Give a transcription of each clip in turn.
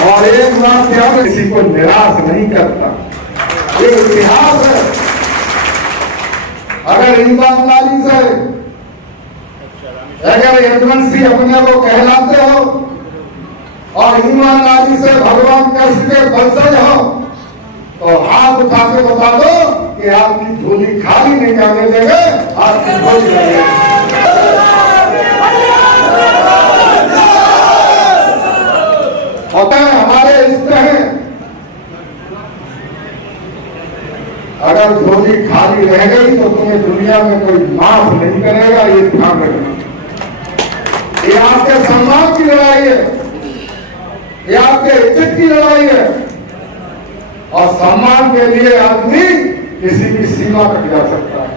और एक बात क्या, किसी को निराश नहीं करता, ये इतिहास है। अगर ईमानदारी से, अगर यजमानसी अपने को कहलाते हो और ईमानदारी से भगवान कृष्ण के वंशज हो, तो हाथ उठा के बता दो कि आपकी झोली खाली नहीं जाने देंगे, आपकी झोली लगेगी। होता है हमारे इष्ट हैं, अगर झोली खाली रह गई तो तुम्हें दुनिया में कोई माफ नहीं करेगा, ये ध्यान रखना। ये आपके सम्मान की लड़ाई है, ये आपके इज्जत की लड़ाई है, और सम्मान के लिए आदमी किसी भी सीमा तक जा सकता है।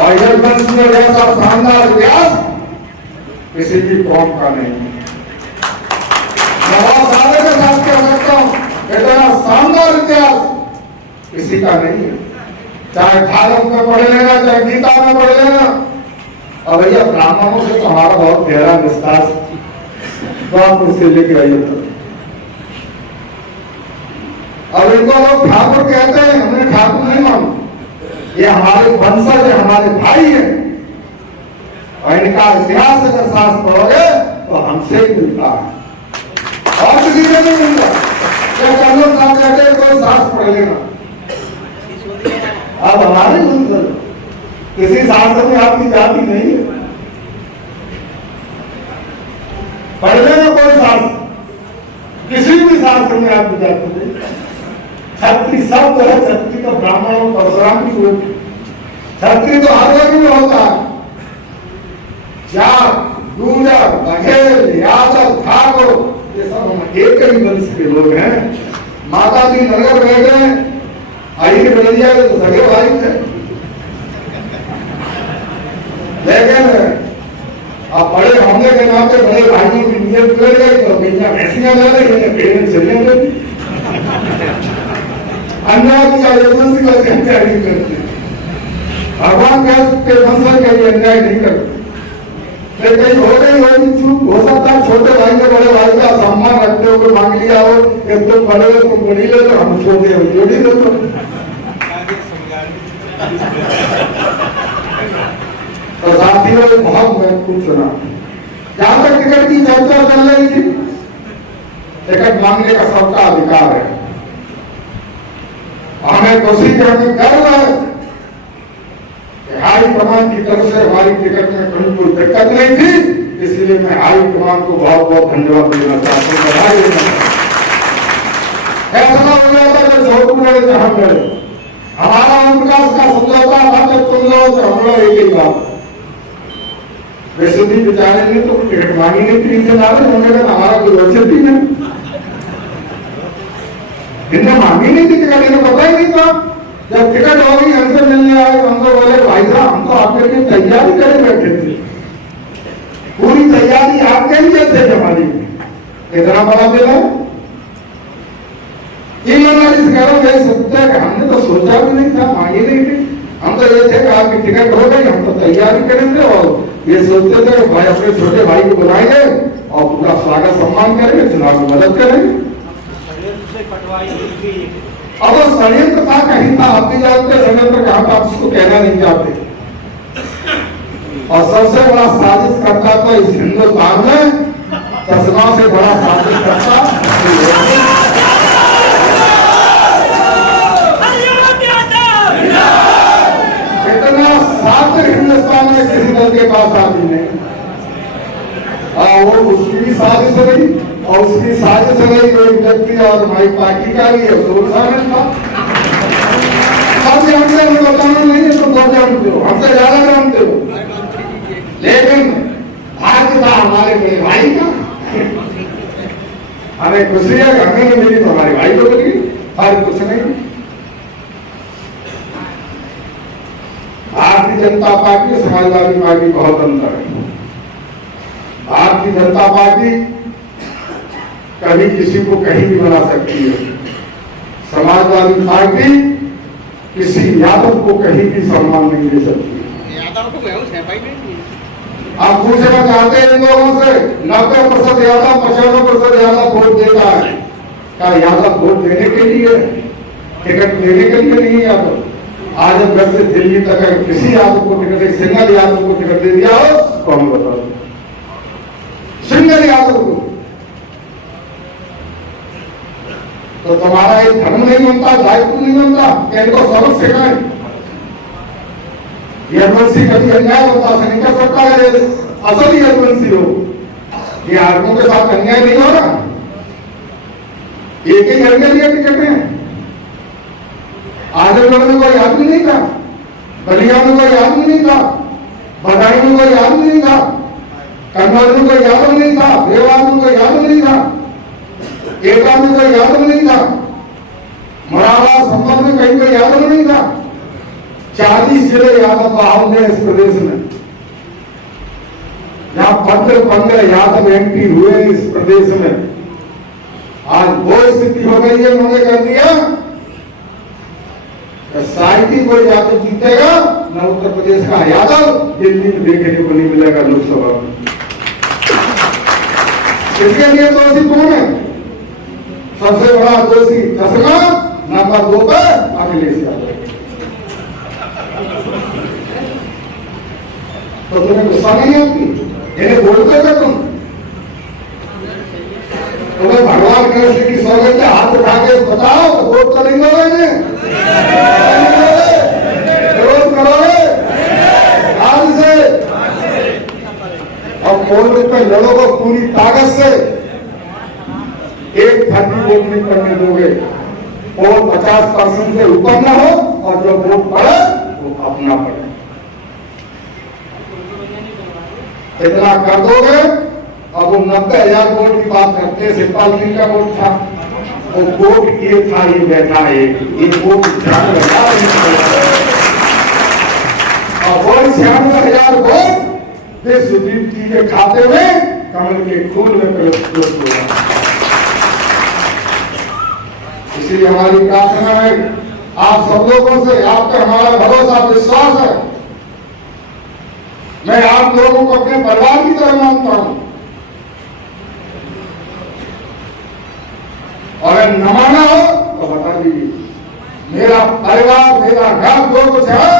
और यजवंश में जैसा शानदार इतिहास किसी भी कौम का नहीं है। बहुत सारे के साथ कह सकता हूं, इतना शानदार इतिहास किसी का नहीं है। चाहे भारत में पढ़ लेना, चाहे गीता में पढ़ लेना। और भैया ब्राह्मणों से तो हमारा बहुत गहरा विश्वास, तो आप उससे लेके आइए। अब इनको लोग ठाकुर कहते हैं, हमने ठाकुर नहीं मानो, ये हमारे वंशज है, हमारे भाई है, और इनका इतिहास अगर साथ पढ़ोगे तो हमसे ही मिलता है और किसी से नहीं मिलता। क्या कर्नल साहब कहते हैं कोई साथ पढ़ लेना, अब हमारे वंशज, किसी शास्त्र में आपकी जाति नहीं है, पढ़ लेना कोई शास्त्र, किसी भी शास्त्र में आपकी जाति नहीं। छत्री शब्द है, छत्री तो ब्राह्मण और परशुराम की होती, छत्री तो हर वर्ग में होता है। जाट, गूंजर, बघेल, यादव, ठाकुर, ये सब हम एक ही वंश के लोग हैं। माता जी नगर रह गए, आई के बलिया तो सगे भाई थे, लेकिन अब बड़े होने के नाते बड़े भाइयों की नीयत बिगड़ गई, तो भैया भैंसियां ले रही, पेरेंट्स चले गए, अन्याय किया, यजवंशी का अन्याय नहीं करते, भगवान के वंशज के लिए अन्याय नहीं करते। लेकिन हो गई होगी चूक, हो सकता है छोटे भाई ने बड़े भाई का सम्मान रखते हुए मांग लिया हो कि तुम बड़े हो, तुम बड़ी ले लो, हम छोटे हो जोड़ी ले लो। तो साथियों बहुत महत्वपूर्ण चुना। जहां तक टिकट की चर्चा चल रही थी, टिकट मांगने का सबका अधिकार है, हमें खुशी के, हमें गर्व है कि हाई कमान की तरफ से हमारी टिकट में कहीं कोई दिक्कत नहीं थी, इसलिए मैं हाई कमान को बहुत बहुत धन्यवाद देना चाहता हूँ, बधाई देना चाहता हूँ। ऐसा हो जाता कि छोटू बड़े से हम बड़े, हमारा विकास का समझौता था जब तुम लोग हम लोग एक ही बात। वैसे भी बेचारे ने तो टिकट मांगी नहीं थी, इनसे ना उन्होंने कहा हमारा कोई वचन भी नहीं, इन्हें मांगी नहीं थी टिकट, इन्हें पता ही नहीं था। जब टिकट हो गई हमसे मिलने आए, हमको बोले भाई साहब हम तो आपके लिए तैयारी करे बैठे थे, पूरी तैयारी आपके लिए थे हमारी, इतना बड़ा दिल है। ईमानदारी से कह रहा हूं, यही सत्य है कि हमने तो सोचा भी नहीं था, मांगी नहीं थी, हम तो ये थे कि आपकी टिकट हो गई, हम तो तैयारी करेंगे और ये सोचते थे कि भाई अपने छोटे भाई को बुलाएंगे और पूरा स्वागत सम्मान करेंगे, चुनाव में मदद करेंगे। अब वो षड्यंत्र था, कहीं था, आप भी जानते षड्यंत्र कहां था, आप उसको कहना नहीं चाहते। और सबसे बड़ा साजिश करता था इस हिंदुस्तान में, चश्मा से बड़ा साजिश करता इतना साथ हिंदुस्तान में किसी दल के पास आदमी नहीं, वो उसकी भी साजिश रही, और उसकी साजिश रही एक व्यक्ति और हमारी पार्टी का भी शामिल था। हमसे बताना नहीं है, तुम बहुत जानते हो, हमसे ज्यादा जानते हो, लेकिन भाग्य था हमारे बड़े भाई का। हमें खुशी है, हमें नहीं मिली तो हमारे भाई को मिली, और कुछ नहीं। भारतीय जनता पार्टी समाजवादी पार्टी बहुत अंतर है। भारतीय जनता पार्टी कभी किसी को कहीं भी बना सकती है, समाजवादी पार्टी किसी यादव को कहीं भी सम्मान नहीं दे सकती। यादव को आप पूछना चाहते हैं इन लोगों से, 90% यादव 95% यादव वोट देता है। क्या यादव वोट देने के लिए, टिकट लेने के लिए नहीं? यादव आज घर से दिल्ली तक अगर किसी यादव को टिकट, सिंगल यादव को टिकट दे दिया हो तो हम बताओ, सिंगल यादव को, तो तुम्हारा एक धर्म नहीं बनता, दायित्व नहीं बनता कि इनको सबक सिखाए। यदवंशी कभी अन्याय होता से नहीं कर सकता है, असल यदवंशी हो। ये आदमों के साथ अन्याय नहीं हो रहा, एक ही घर के लिए टिकट है। आजमगढ़ में कोई आदमी नहीं था, बलिया में कोई आदमी नहीं था, बदायूं में कोई आदमी नहीं था, कन्नौज में कोई यादव नहीं था, देवास में कोई यादव नहीं था, एटा में कोई यादव नहीं था, मरावा संभल में कहीं कोई यादव नहीं था। 40 जिले यादव बाहुल है इस प्रदेश में, जहां 15 यादव एमपी हुए इस प्रदेश में। आज वो स्थिति हो गई है, उन्होंने कर दिया साइकी कोई यादव जीतेगा न उत्तर प्रदेश का यादव दिल्ली में देखने को नहीं मिलेगा लोकसभा में। इसके लिए दोषी कौन है? सबसे बड़ा दोषी चश्मा, नंबर 2 पर अखिलेश यादव। तो तुम्हें गुस्सा नहीं आती? इन्हें बोलते हो तुम? तुम्हें भगवान कृष्ण की सौगंध हाथ उठा के बताओ, वोट तो नहीं दोगे, विरोध करोगे आज से, और वोट पे लड़ोगे पूरी ताकत से। एक धरती वोट नहीं करने दोगे, वोट 50% से ऊपर न हो, और जो वोट पड़े वो अपना पड़े। इतना कर दोगे। अब वो 90,000 वोट की बात करते हैं, शिवपाल सिंह का वोट था, वो वोट ये था, ये बैठा है, ये वोट 96,000 वोट सुदीप जी के खाते में कमल के खून में प्रवेश हुआ। इसलिए हमारी प्रार्थना है आप सब लोगों से, आप पर हमारा भरोसा विश्वास है। मैं आप लोगों को अपने परिवार की तरह मानता हूं, और अगर न माना हो तो बता दीजिए। मेरा परिवार, मेरा घर जो कुछ है,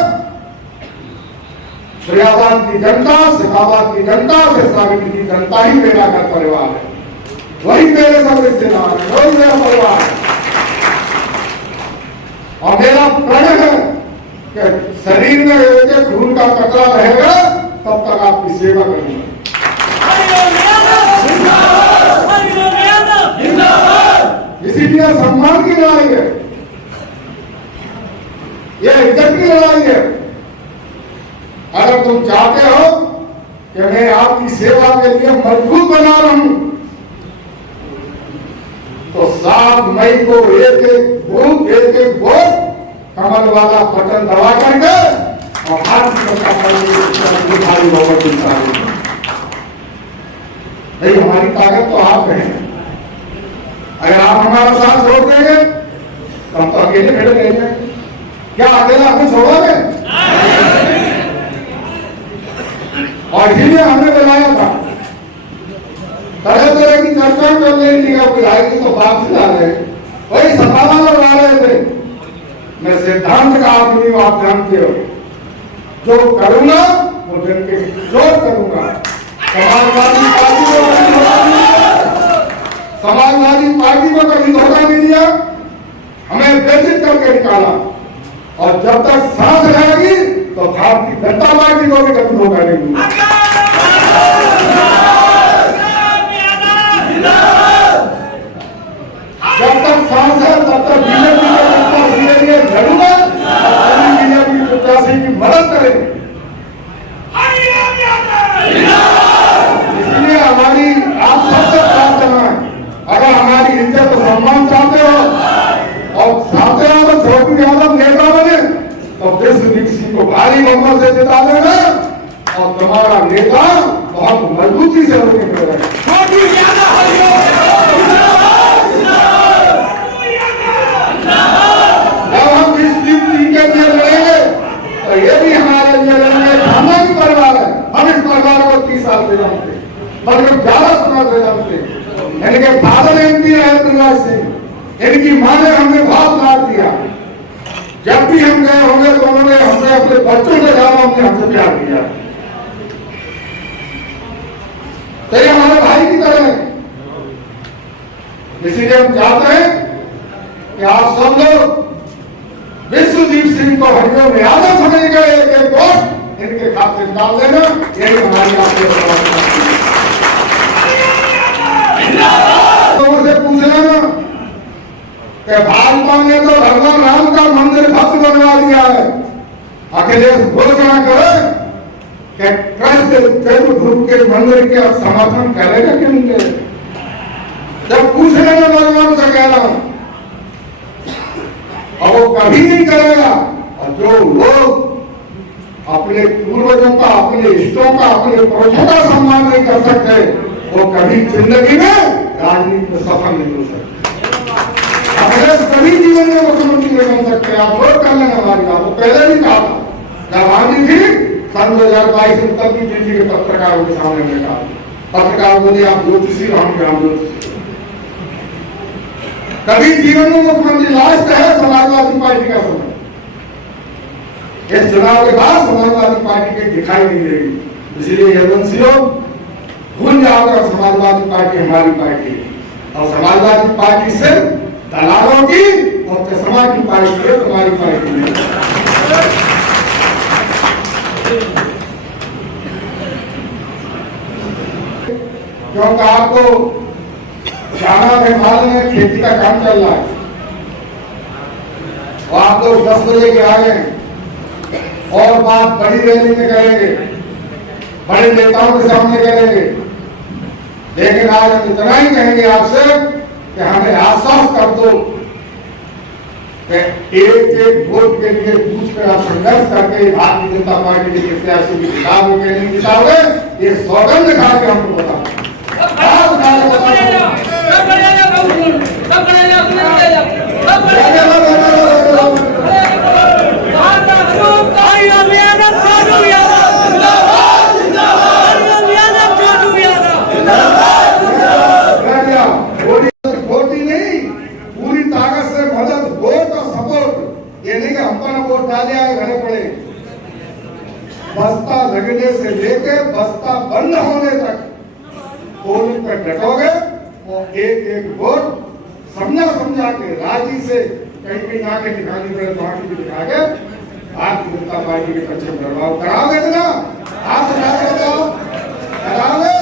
फरियाबाद की जनता, सिकाबाद की जनता, शेषागिरी की जनता ही मेरा घर परिवार है। वही मेरे सब रिश्तेदार है, वही मेरा परिवार है। और मेरा प्रण है कि शरीर में एक खून का कतरा रहेगा तब तक आपकी सेवा करूंगा। इसीलिए सम्मान की लड़ाई है, यह इज्जत की लड़ाई है। अगर तुम चाहते हो कि मैं आपकी सेवा के लिए मजबूत बना रहा हूं, तो 7 मई को एक वोट कमल वाला बटन दबा करके और भारतीय जनता पार्टी भारी बहुमत दिखाई। भाई हमारी ताकत तो आप हैं, अगर आप हमारा साथ छोड़ देंगे तो हम तो अकेले खड़े रहेंगे। क्या अकेला हमें छोड़ोगे? और इसीलिए हमने बुलाया था, तरह तरह की चर्चा कर लेनी है, विधायक तो बात से आ रहे, वही सभावा में ला रहे थे। मैं सिद्धांत का आदमी हूं, आप जानते हो, जो करूंगा वो जन के जोर करूंगा। समाजवादी पार्टी को कभी धोखा नहीं दिया, हमें व्यथित करके निकाला, और जब तक सांस रहेगी तो भारतीय जनता पार्टी को भी कभी धोखा नहीं दिया। जब तक सांस है तब तक बीजेपी के लिए लड़ूंगा, बीजेपी प्रत्याशी की मदद करेंगे। इसलिए हमारी आप सबसे प्रार्थना है, अगर हमारी इज्जत और सम्मान चाहते हो और चाहते हो तो छोटू यादव नेता बने तो विश्वदीप सिंह को भारी बहुमत से जिता देना, और तुम्हारा नेता बहुत मजबूत समाज से जानते, इनके फादर एमपी रहे प्रहलाद सिंह, इनकी माँ ने हमें बहुत लाड दिया। जब भी हम गए होंगे तो उन्होंने हमसे अपने बच्चों से ज्यादा हमसे प्यार किया। तो ये हमारे भाई की तरह है। इसीलिए हम चाहते हैं कि आप सब लोग विश्वजीत सिंह को हरिओम यादव समझकर एक वोट इनके खाते डाल देना। यही हमारी आपसे लोगों से पूछ लेना कि भाजपा ने तो भगवान राम का मंदिर भक्त बनवा दिया है। अखिलेश घोषणा करे कि कृष्ण के मंदिर के समर्थन करेगा कि नहीं करेगा। जब पूछ लेना भगवान से कहना, और वो कभी नहीं करेगा। और जो लोग अपने पूर्वजों का, अपने इष्टों का, अपने पुरुषों का सम्मान नहीं कर सकते, वो कभी जिंदगी में राजनीति में सफल नहीं हो सकते। अखिलेश कभी जीवन में मुख्यमंत्री नहीं बन सकते। आप वोट कर लेना हमारी बात। वो पहले भी कहा था जब आनी थी सन 2022 में, तब भी दिल्ली के पत्रकारों के सामने में कहा, पत्रकार बोले आप ज्योतिषी, हम ज्योतिषी। कभी जीवन में मुख्यमंत्री लास्ट है समाजवादी पार्टी का समय। इस चुनाव के बाद समाजवादी पार्टी के दिखाई नहीं देगी। इसलिए एजेंसियों भूल जाओगे, समाजवादी पार्टी हमारी पार्टी है। और समाजवादी पार्टी से दलालों की और चश्मा की पार्टी है तुम्हारी पार्टी है। क्योंकि आपको जाना नेपाल में खेती का काम चल रहा है और आप लोग 10 बजे के आ गए और बात बड़ी रैली में करेंगे, बड़े नेताओं के सामने करेंगे। लेकिन आज हम इतना ही कहेंगे आपसे कि हमें आश्वस्त कर दो कि एक वोट के लिए बूथ पे आप संघर्ष करके भारतीय जनता पार्टी के प्रत्याशी की किताब में नहीं जिताओगे, ये सौगंध खा के हमको बता। बस्ता लगने से लेकर बस्ता बंद होने तक पोलिंग पर डटोगे और एक वोट समझा के राजी से कहीं भी जाके दिखानी पड़े तो आगे भी दिखा के भारतीय जनता पार्टी के पक्ष में दबाव कराओगे ना? आप कराओगे?